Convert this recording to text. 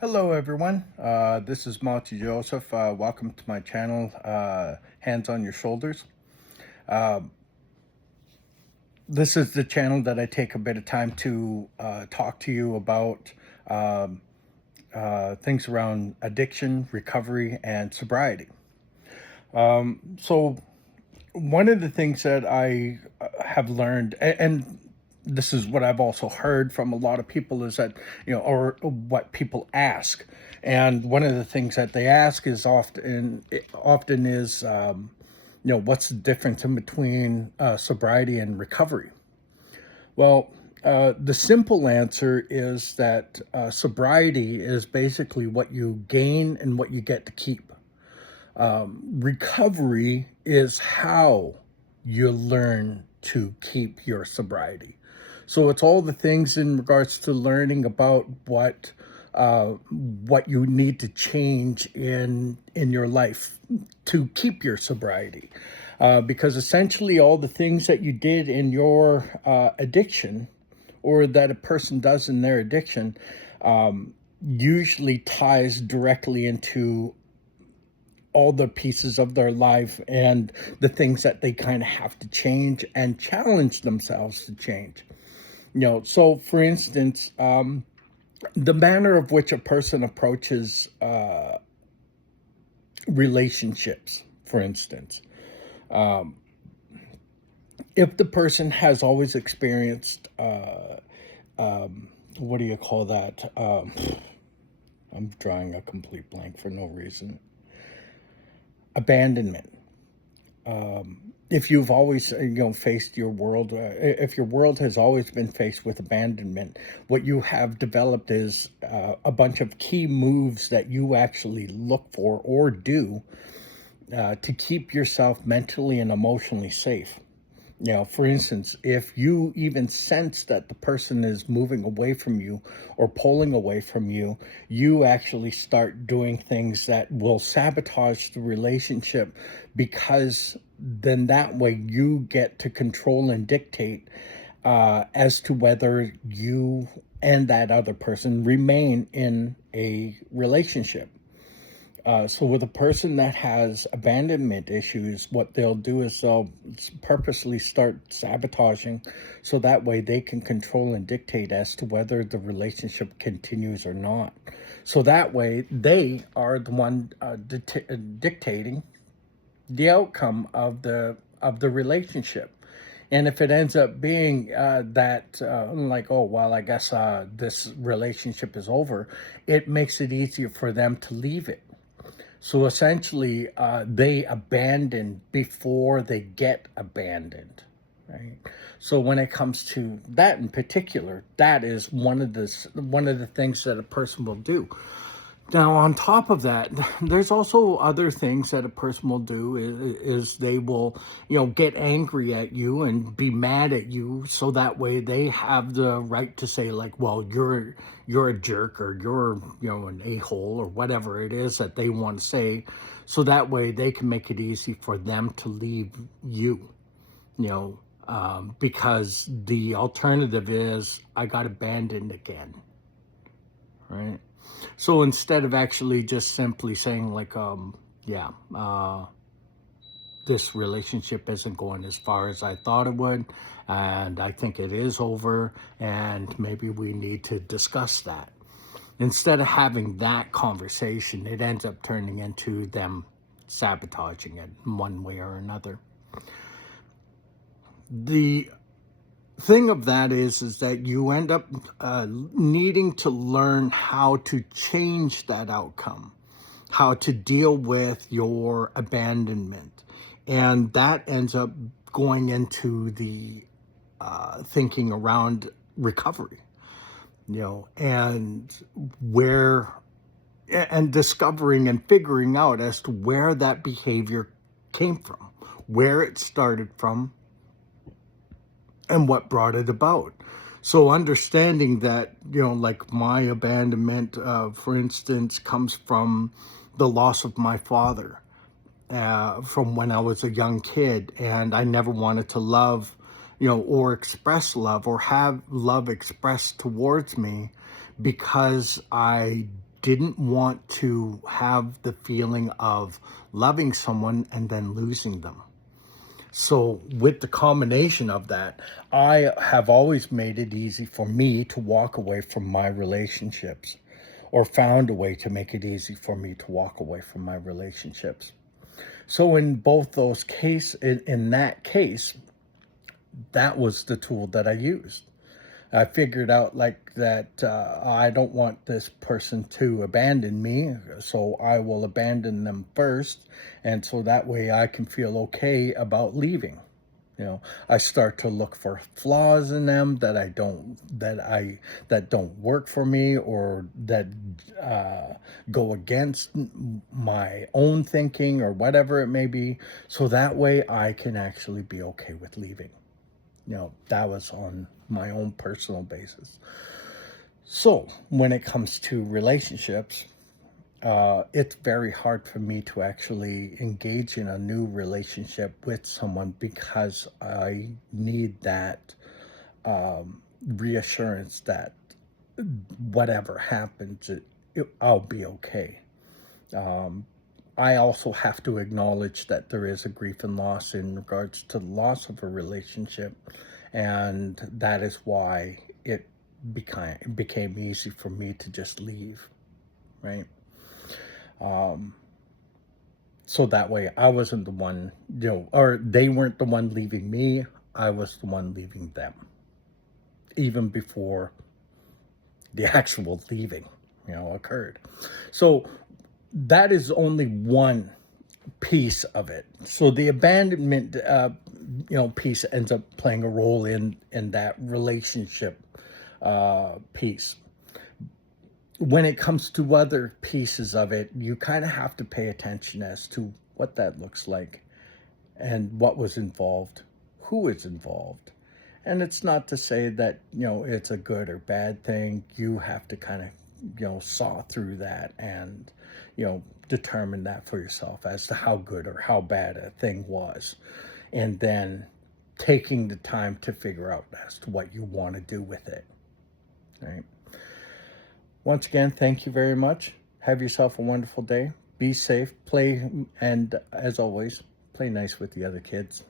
Hello, everyone. This is Monty Joseph. Welcome to my channel, Hands on Your Shoulders. Uh, this is the channel that I take a bit of time to talk to you about um, things around addiction, recovery, and sobriety. So, one of the things that I have learned, and this is what I've also heard from a lot of people, is that, or what people ask. And one of the things that they ask is often is, what's the difference in between sobriety and recovery? Well, the simple answer is that sobriety is basically what you gain and what you get to keep. Recovery is how you learn to keep your sobriety. So it's all the things in regards to learning about what you need to change in your life to keep your sobriety. Because essentially, all the things that you did in your addiction, or that a person does in their addiction, usually ties directly into all the pieces of their life and the things that they kind of have to change and challenge themselves to change. So for instance, the manner of which a person approaches relationships, for instance, um, if the person has always experienced, what do you call that? I'm drawing a complete blank for no reason. Abandonment. If you've always faced your world, if your world has always been faced with abandonment, what you have developed is a bunch of key moves that you actually look for or do to keep yourself mentally and emotionally safe. For instance, if you even sense that the person is moving away from you or pulling away from you, you actually start doing things that will sabotage the relationship, because then that way you get to control and dictate as to whether you and that other person remain in a relationship. So with a person that has abandonment issues, what they'll do is they'll purposely start sabotaging, so that way they can control and dictate as to whether the relationship continues or not. So that way they are the one dictating the outcome of the relationship. And if it ends up being that, like, oh, well, I guess this relationship is over, it makes it easier for them to leave it. So essentially, they abandon before they get abandoned, right? So when it comes to that in particular, that is one of the things that a person will do. Now, on top of that, there's also other things that a person will do is they will, get angry at you and be mad at you, so that way they have the right to say, like, well, you're a jerk, or you're, an a-hole, or whatever it is that they want to say, so that way they can make it easy for them to leave you, because the alternative is I got abandoned again, right? So instead of actually just simply saying, like, yeah, this relationship isn't going as far as I thought it would, and I think it is over, and maybe we need to discuss that. Instead of having that conversation, it ends up turning into them sabotaging it in one way or another. The thing of that is that you end up needing to learn how to change that outcome, how to deal with your abandonment. And that ends up going into the thinking around recovery, and where, and discovering and figuring out as to where that behavior came from, where it started from, and what brought it about. So understanding that, like my abandonment, for instance, comes from the loss of my father from when I was a young kid, and I never wanted to love, or express love or have love expressed towards me, because I didn't want to have the feeling of loving someone and then losing them. So, with the combination of that, I have always made it easy for me to walk away from my relationships, or found a way to make it easy for me to walk away from my relationships. So, in both those cases, in that case, that was the tool that I used. I figured out like that I don't want this person to abandon me, so I will abandon them first, and so that way I can feel okay about leaving. I start to look for flaws in them that don't work for me, or that go against my own thinking, or whatever it may be, so that way I can actually be okay with leaving. That was on my own personal basis. So when it comes to relationships, it's very hard for me to actually engage in a new relationship with someone, because I need that reassurance that whatever happens, I'll be okay. Um, I also have to acknowledge that there is a grief and loss in regards to the loss of a relationship, and that is why it became easy for me to just leave, right? Um, so that way I wasn't the one, or they weren't the one leaving me. I was the one leaving them, even before the actual leaving, occurred. So that is only one piece of it. So the abandonment, piece ends up playing a role in that relationship piece. When it comes to other pieces of it, you kind of have to pay attention as to what that looks like, and what was involved, who is involved. And it's not to say that, it's a good or bad thing. You have to kind of, saw through that, and, determine that for yourself as to how good or how bad a thing was. And then taking the time to figure out as to what you want to do with it. Right. Once again, thank you very much. Have yourself a wonderful day. Be safe, play, and as always, play nice with the other kids.